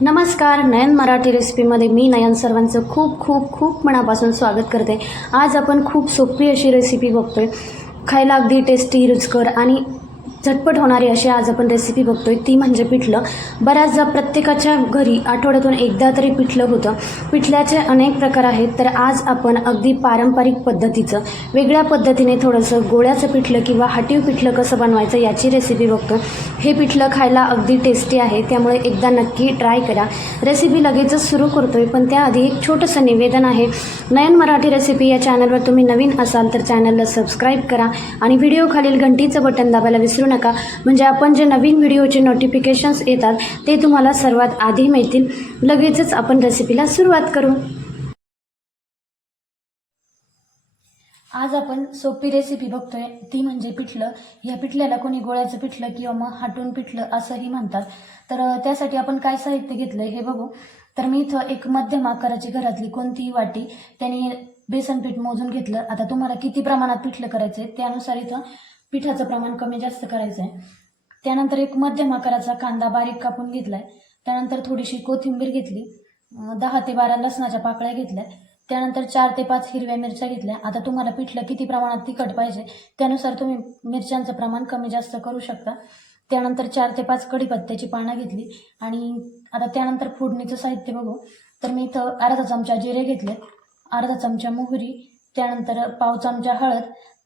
नमस्कार, नयन मराठी रेसिपीमध्ये मी नयन सर्वांचं खूप खूप खूप मनापासून स्वागत करते। आज आपण खूप सोपी अशी रेसिपी बघतोय, खायला अगदी टेस्टी, रुचकर आणि झटपट होणारी अशी आज आपण रेसिपी बघतोय, ती म्हणजे पिठलं। बऱ्याचदा प्रत्येकाच्या घरी आठवड्यातून एकदा तरी पिठलं होतं। पिठल्याचे अनेक प्रकार आहेत, तर आज आपण अगदी पारंपरिक पद्धतीचं वेगळ्या पद्धतीने थोडंसं गोळ्याचं पिठलं किंवा हाटीव पिठलं कसं बनवायचं याची रेसिपी बघतोय। हे पिठलं खायला अगदी टेस्टी आहे, त्यामुळे एकदा नक्की ट्राय करा। रेसिपी लगेचच सुरू करतोय, पण त्याआधी एक छोटंसं निवेदन आहे। नयन मराठी रेसिपी या चॅनलवर तुम्ही नवीन असाल तर चॅनलला सबस्क्राईब करा आणि व्हिडिओ खालील घंटीचं बटन दाबायला विसरू नका, म्हणजे आपण जे नवीन व्हिडिओचे नोटिफिकेशन्स येतात ते तुम्हाला सर्वात आधी मिळतील। लगेचच आपण रेसिपीला सुरुवात करू। आज आपण सोपी रेसिपी बघतोय, ती म्हणजे पिठलं। या पिठल्याला कोणी गोळ्याचं पिठलं किंवा मग हाटून पिठलं असंही म्हणतात। तर त्यासाठी आपण काय साहित्य घेतलंय हे बघू। तर मी इथं एक मध्यम आकाराची घरातली कोणतीही वाटी, त्याने बेसन पीठ मोजून घेतलं। आता तुम्हाला किती प्रमाणात पिठलं करायचंय त्यानुसार इथं पिठाचं प्रमाण कमी जास्त करायचं आहे। त्यानंतर एक मध्यम आकाराचा कांदा बारीक कापून घेतलाय। त्यानंतर थोडीशी कोथिंबीर घेतली, 10 ते 12 लसणाच्या पाकळ्या घेतल्या। त्यानंतर 4 ते 5 हिरव्या मिरच्या घेतल्या। आता तुम्हाला पिठलं किती प्रमाणात तिखट पाहिजे त्यानुसार तुम्ही मिरच्यांचं प्रमाण कमी जास्त करू शकता। त्यानंतर 4 ते 5 कढीपत्त्याची पानं घेतली आणि आता त्यानंतर फोडणीचं साहित्य बघू। तर मी इथं अर्धा चमचा जिरे घेतले, अर्धा चमचा मोहरी, त्यानंतर पाव चमचा हळद,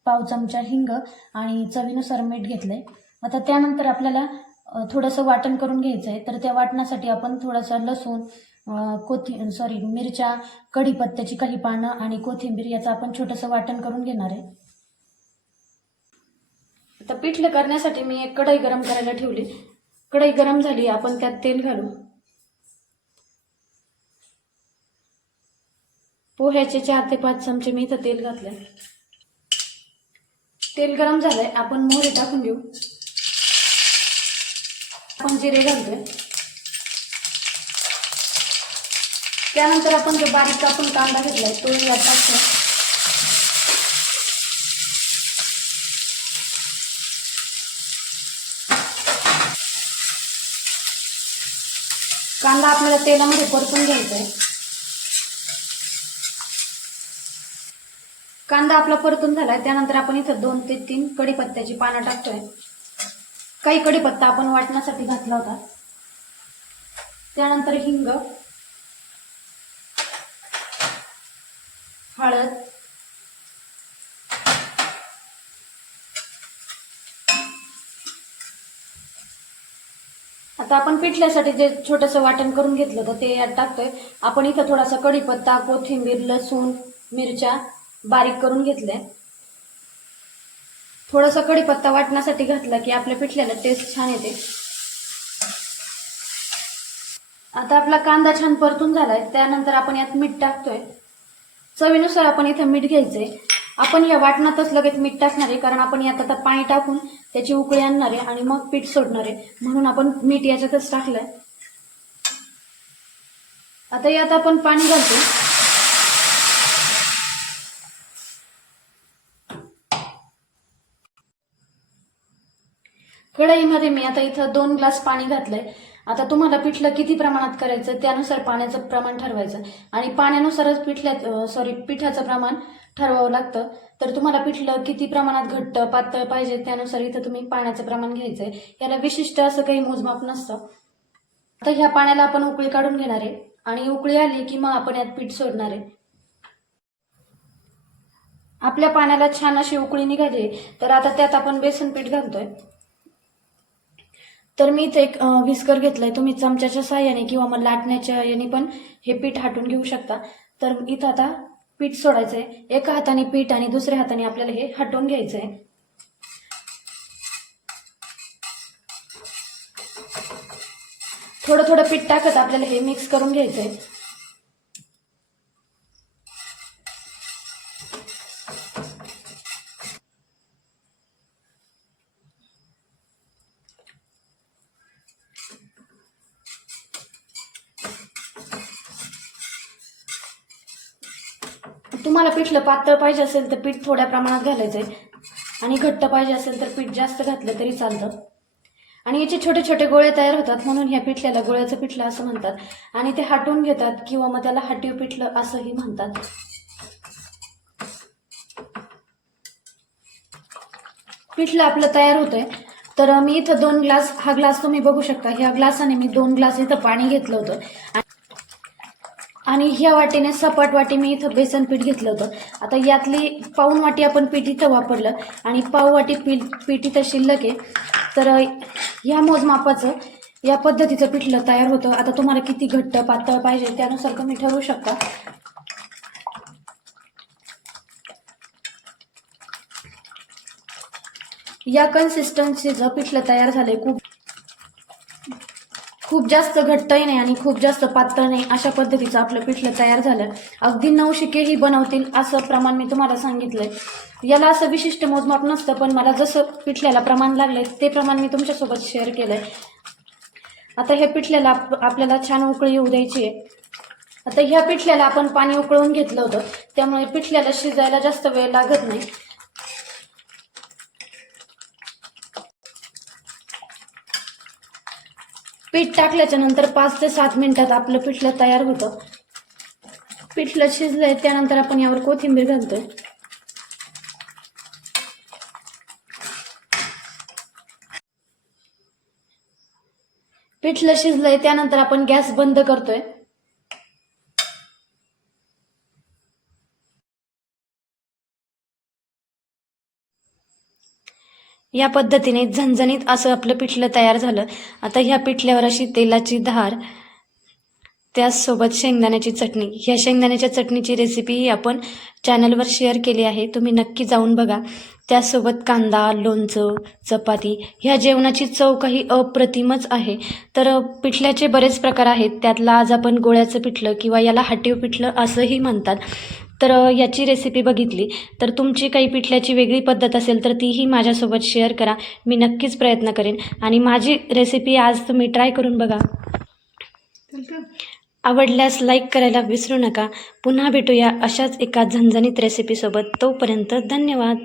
पाव चमचा हिंग आणि चवीनुसार मीठ घेतलंय। आता त्यानंतर आपल्याला थोडंसं वाटण करून घ्यायचं आहे। तर त्या वाटणासाठी आपण थोडासा लसूण, मिरच्या, कढीपत्त्याची काही पानं आणि कोथिंबीर याचं आपण छोटंसं वाटण करून घेणार आहे। आता पिठलं करण्यासाठी मी एक कढई गरम करायला ठेवली। कढई गरम झाली, आपण त्यात तेल घालू। पोह्याचे 4 ते 5 चमचे मी इथं तेल घातले। तेल गरम झालंय, आपण मोहरी टाकून घेऊ। आपण जिरे घालतोय। त्यानंतर आपण जो बारीक कापून कांदा घेतलाय तो यात टाकतो। कांदा आपल्याला तेलामध्ये परतून घ्यायचा आहे। कांदा आपला परतून झालाय, त्यानंतर आपण इथं 2 ते 3 कढीपत्त्याची पानं टाकतोय। काही कढीपत्ता आपण वाटण्यासाठी घातला होता। त्यानंतर हिंग, हळद, आता आपण पिठल्यासाठी जे छोटंसं वाटण करून घेतलं होतं ते यात टाकतोय। आपण इथं थोडासा कढीपत्ता, कोथिंबीर, लसूण, मिरच्या बारीक करून घेतल्या। थोडासा कढीपत्ता वाटण्यासाठी घातला की आपल्या पिठल्याला टेस्ट छान येते। आता आपला कांदा छान परतून झालाय, त्यानंतर आपण यात मीठ टाकतोय। चवीनुसार आपण इथं मीठ घ्यायचंय। आपण या वाटणातच लगेच मीठ टाकणार आहे, कारण आपण यात आता पाणी टाकून त्याची उकळी आणणार आहे आणि मग पीठ सोडणार आहे, म्हणून आपण मीठ याच्यातच टाकलंय। आता यात आपण पाणी घालतो। कढईमध्ये मी आता इथं 2 ग्लास पाणी घातलंय। आता तुम्हाला पिठलं किती प्रमाणात करायचं त्यानुसार पाण्याचं प्रमाण ठरवायचं आणि पाण्यानुसारच पिठाचं प्रमाण ठरवावं लागतं। तर तुम्हाला पिठलं किती प्रमाणात घट्ट पातळ पाहिजे त्यानुसार इथं तुम्ही पाण्याचं प्रमाण घ्यायचंय। याला विशिष्ट असं काही मोजमाप नसतं। आता ह्या पाण्याला आपण उकळी काढून घेणार आहे आणि उकळी आली की मग आपण यात पीठ सोडणार आहे। आपल्या पाण्याला छान अशी उकळी निघाली, तर आता त्यात आपण बेसन पीठ घालतोय। तर मी इथे एक व्हिस्कर घेतलाय, तुम्ही चमच्याच्या साह्याने किंवा मग लाटण्याच्या याने पण हे पीठ हाटून घेऊ शकता। तर इथं आता पीठ सोडायचंय। एका हाताने पीठ आणि दुसऱ्या हाताने आपल्याला हे हाटून घ्यायचंय। थोडं थोडं पीठ टाकत आपल्याला हे मिक्स करून घ्यायचंय। तुम्हाला पिठलं पातळ पाहिजे असेल तर पीठ थोड्या प्रमाणात घालायचंय आणि घट्ट पाहिजे असेल तर पीठ जास्त घातलं तरी चालतं। आणि याचे छोटे छोटे गोळे तयार होतात, म्हणून ह्या पिठल्याला गोळ्याचं पिठलं असं म्हणतात. आणि ते हाटून घेतात किंवा मग त्याला हाटीव पिठलं असंही म्हणतात. पिठलं आपलं तयार होतंय. तर मी इथं 2 ग्लास, हा ग्लास तुम्ही बघू शकता, ह्या ग्लासाने मी 2 ग्लास इथं पाणी घेतलं होतं. आणि ह्या वाटीने सपाट वाटी मी इथं बेसन पीठ घेतलं होतं. आता यातली पाऊण वाटी आपण पीठ इथं वापरलं आणि पाव वाटी पीठ इथं शिल्लक आहे. तर ह्या मोजमापाचं या पद्धतीचं पिठलं तयार होतं. आता तुम्हाला किती घट्ट पातळ पाहिजे त्यानुसार तुम्ही ठरवू शकता. या कन्सिस्टन्सीचं पिठलं तयार झालंय. खूप जास्त घट्टही नाही आणि खूप जास्त पातळ नाही, अशा पद्धतीचं आपलं पिठलं तयार झालं. अगदी 9 शिकेही बनवतील असं प्रमाण मी तुम्हाला सांगितलंय. याला असं विशिष्ट मोजमाप नसतं, पण मला जसं पिठल्याला प्रमाण लागलंय ते प्रमाण मी तुमच्यासोबत शेअर केलंय. आता ह्या पिठल्याला आपल्याला छान उकळी येऊ द्यायची आहे. आता ह्या पिठल्याला आपण पाणी उकळून घेतलं होतं, त्यामुळे पिठल्याला शिजायला जास्त वेळ लागत नाही. पीठ टाकल्याच्या नंतर 5 ते 7 मिनिटात आपलं पिठलं तयार होतं. पिठलं शिजलंय त्यानंतर आपण यावर कोथिंबीर घालतोय. पिठलं शिजलंय त्यानंतर आपण गॅस बंद करतोय. या पद्धतीने झणझणीत असं आपलं पिठलं तयार झालं. आता ह्या पिठल्यावर अशी तेलाची धार, त्याचसोबत शेंगदाण्याची चटणी. ह्या शेंगदाण्याच्या चटणीची रेसिपी आपण चॅनलवर शेअर केली आहे, तुम्ही नक्की जाऊन बघा. त्याचसोबत कांदा, लोणचं, चपाती. ह्या जेवणाची चव काही अप्रतिमच आहे. तर पिठल्याचे बरेच प्रकार आहेत, त्यातला आज आपण गोळ्याचं पिठलं किंवा याला हाटीव पिठलं असंही म्हणतात. तर याची रेसिपी बघितली. तर तुमची काही पिठल्याची वेगळी पद्धत असेल तर तीही माझ्यासोबत शेअर करा, मी नक्कीच प्रयत्न करेन. आणि माझी रेसिपी आज तुम्ही ट्राय करून बघा. आवडल्यास लाईक करायला विसरू नका. पुन्हा भेटूया अशाच एका झणझणीत रेसिपीसोबत. तोपर्यंत धन्यवाद.